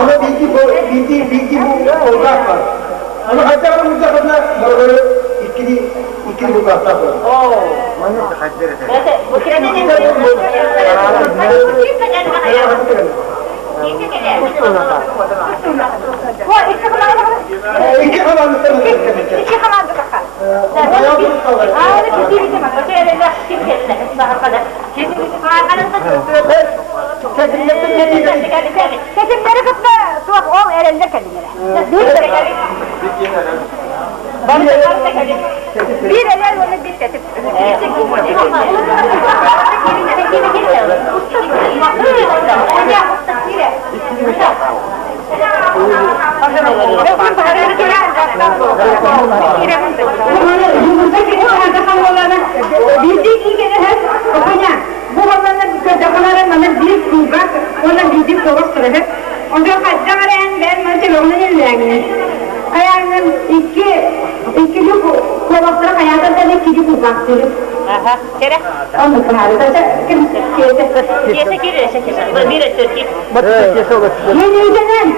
Ona bilgi bu olacak var. Ama hatta bu kadar böyle ikili bu kadar var. Oo. Bu kirenin en büyük İki kalanı İki kalandı kaka. Ağrı bizi mi? O şöyle lastik kendine. Daha kadar. Kendimizi arkanızda tutuyoruz. Kesimleri kıtla. Tuğap ol erenler kendine. Bir eller onu bir tetim. Bildiği iyi gelir hep okuyana. Bu olanlar dakaların bana bir kulbak, ona bildiği kovak tarafı. Ondan kaçtağıren ben mesela onun ellerine. Ayağının ikili kovaklara hayatında ikili kulbak diyor. Aha, kere? Onu kırardı. Kese girer, şeker. Bir Türkiye. Batı kese olur. Menüden.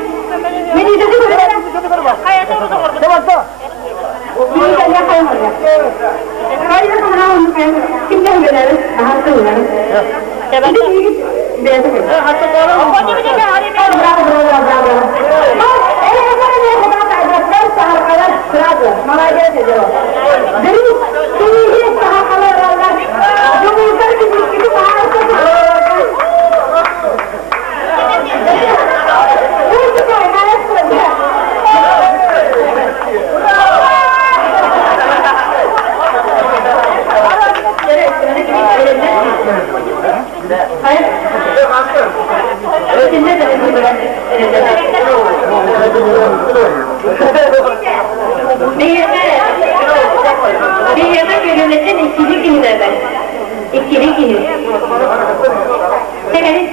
Menüden de Hayata orada orada. Tamam tamam. menüden ne koymadı? Hayır sonra onu koymadı. Kimden verelim? Hatta verelim. Tabii. Beyazı koymadı. Hatta doğru. Hadi bir de hadi bir de. Bravo. Молодец, дело. Дорис, ты не есть, а халала. Думаю, как ты не Bir yana görülmesen ikili günler ben. İkili günü. Severin.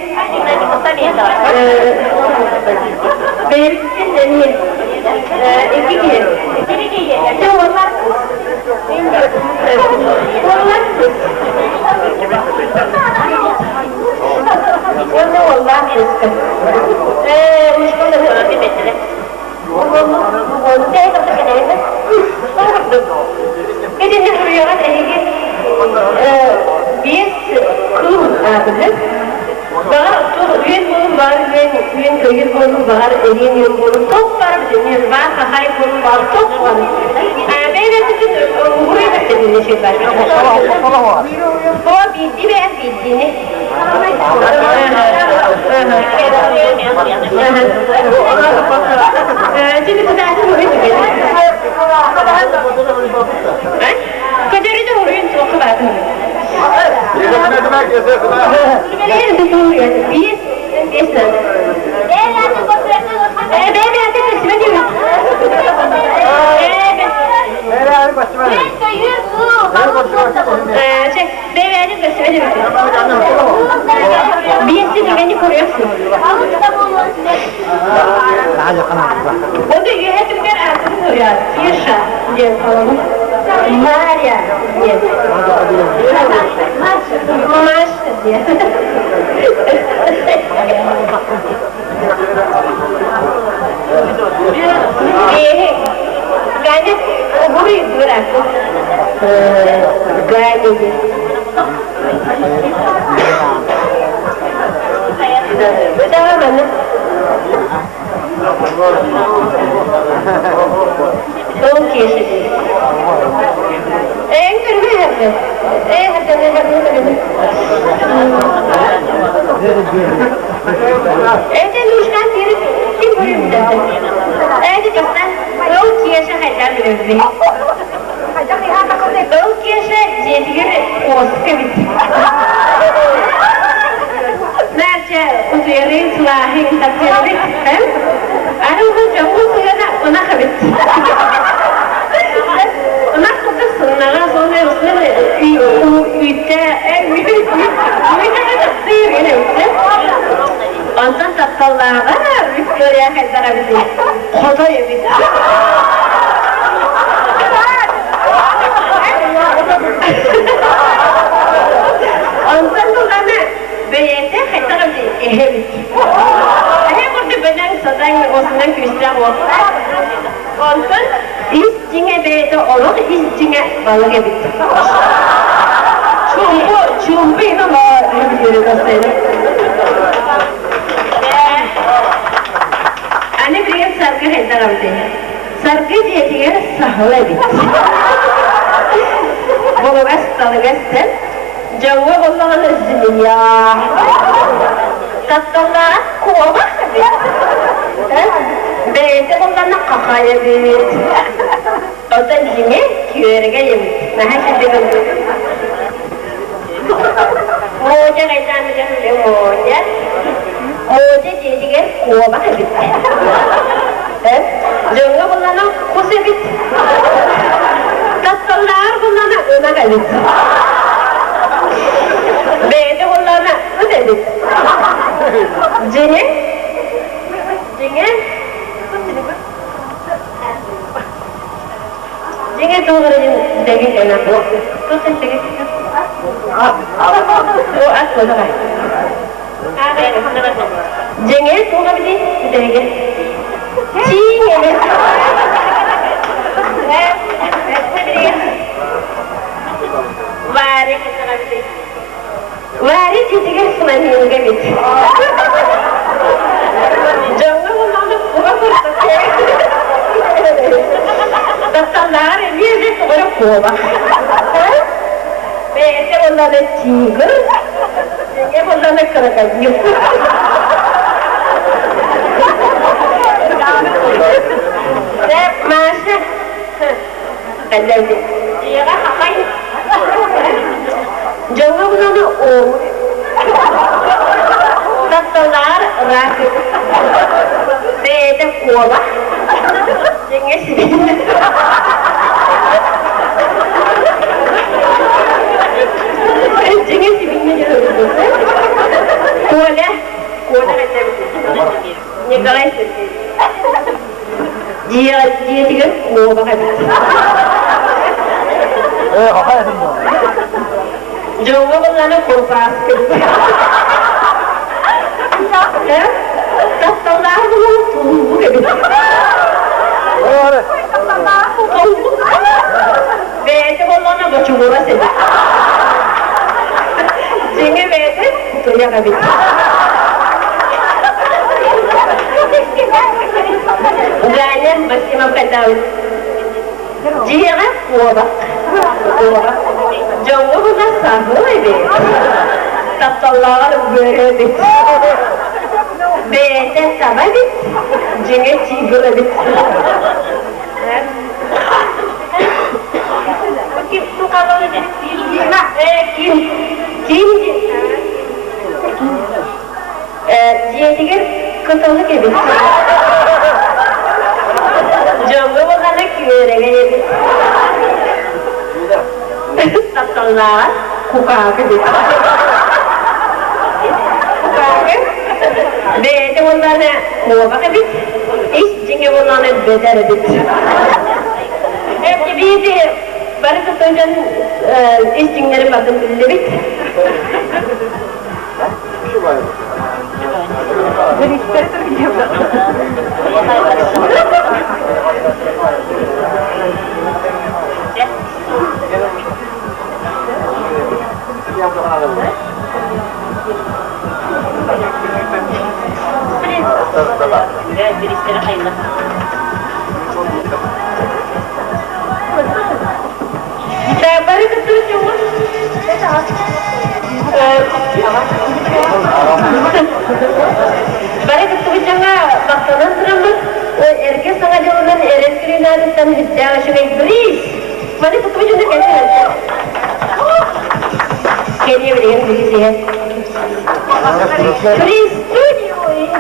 Benim de niye? İki günü. Ne onlar? Onlar onlar kızdı. Müşkül de sonra bir metre. Ne yaptı kadar? Gecenin rüyalar ehli biz kum adını var, üyen bunun var, üyen köyün bunun var, elin yön bunun çok var, bizim var, kahay bunun var, çok var. Ben de size buraya da seninle şey var. O bildi ve bildiğini. Şimdi kızartı buraya gidelim. Kaderi de oraya çok var. Yerim de soruyor. Bir esnaf. Ben de kısmet diyorum. Beyefendi kısmet diyorum. Birisi güveni koruyorsun. O da yönetimler artık soruyor. Yaşa diye falan. Maria diye. Maşa diye. Gayet burayı bırak. Gayet iyi. Devam anne. Doğum kişi. En kırmızı yaptı. Hatta ne yaptı? Evde luşkan diri kim bölümde? Evde kızlar doğum kişi hayal bölümde. Doğum kişi cengileri oska bitti. Nerede uzuyoruz lahi takdirdik? Aramızda camı suyana ona kabit. Ona kıtırsın, nara sonra üstüne üyütte, ondan tatlılarda Victoria Haydara bizi kotoya bizi. Ondan sonra beyete Haydara bizi ehe bizi. Ehe burada benden Onun içine balık yedik. Çumbu yine var. Yürü dostayla. Anne bir yer sarkı hedder avdı. Sarkı diyetiye sahla bit. Bunu talı göster. Canlı bunlara özledim ya. Tatlılar kova bit. Beyte bunlarına kakaya bit. O da yine küverge yemiş. Naha şimdi ben Moja kaitan dengan moja. Moja jadi kan kuah banget gitu. Jangan pernah kusir gitu. Ketelar pernah nak gitu. Beda pernah udah gitu. Jangan, jangan tuh kalau daging enak tuh daging. Oh, aku dah. Jangan tu kami ni, jangan. Jangan. Wari kita kami. Wari jadi semuanya kami. Jangan malu bukan bersaksi. Tatlar ini je seorang kuah. Beyte bunlar da tiger, yenge bunlar da karakayı. Ve maaşı, kalemi. Yega hakay. Jangan bunlar da o. Tatlılar rakip. Beyte kuva. Yenge sini. Jangan sibuknya jauh. Kuala kata ni galai sendiri. Dia tiga kuah bakat. Apa ya semua? Jauh mana korpas. Ya, tak tahu dah tu tu. Olha. Bete bolona bacumura seni. Jinge bete tuya kabi. Ganyan masih mau ketahui. Jika kuah, jauh bukan sahaja ini. Tak tahu bete. Bete sahaja, jinge cigur ini. Itu kalau jadi gimana? Kim? Dia juga ketemu ke dia. Jangan bukan nak kira gaya. Tak tahu kuka ke dia. Kuka ke? Bete bukan nak kuah ke dia. Istingnya bukan nak beda dia. Jadi dia baru ketujuan istingnya makan lebih. Jadi kita terkejut. Jadi istirahat kailah. Saya baru ketujuan. Baik itu jangan makanan terambat. Erkek sangat jauh dan erkek dari tanah jangan suka iblis. Mana itu juga kena nanti. Kini berikan begitu ya. Please studio ini.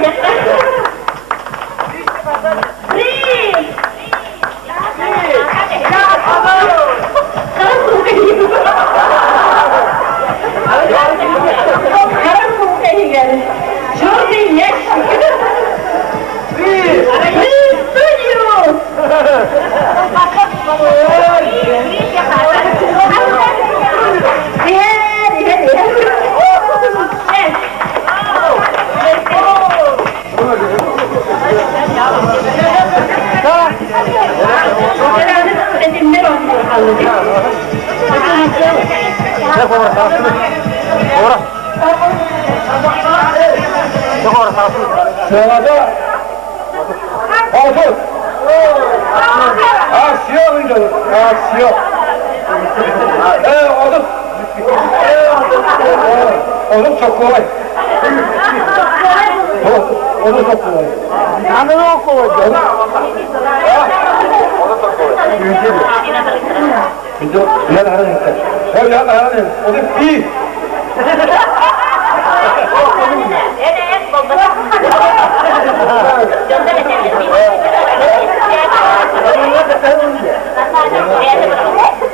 Please. Sırada Altın. Siyah mıydı? Siyah. Oğlum. Oğlum çok kolay. Oğlum çok kolay. Anladın mı kolay? Oğlum çok kolay. Şimdi ben arayayım. Ben arayayım. Oğlum bir.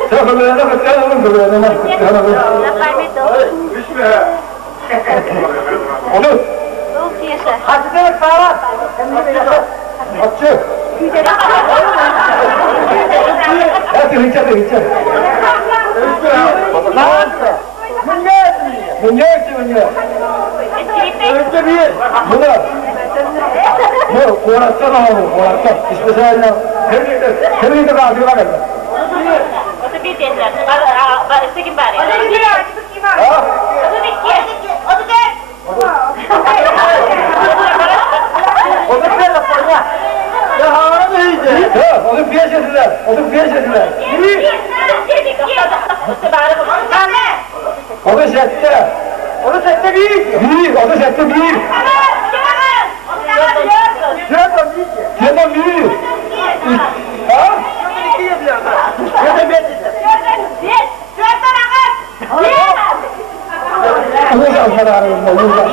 Sen böyle ne kadar alın böyle ne kadar Olur. Hadi de sağlar. Hadi. Hadi hiç. Münye. Bu korattan alalım, korattan. İspesayla. Hem de razı var. O da bir dediler. Sekin bari. O da bir Onu piyasetiler. O da sette. O da sette bir. Yaman bir. Ha? Yıllar kararında, yıllar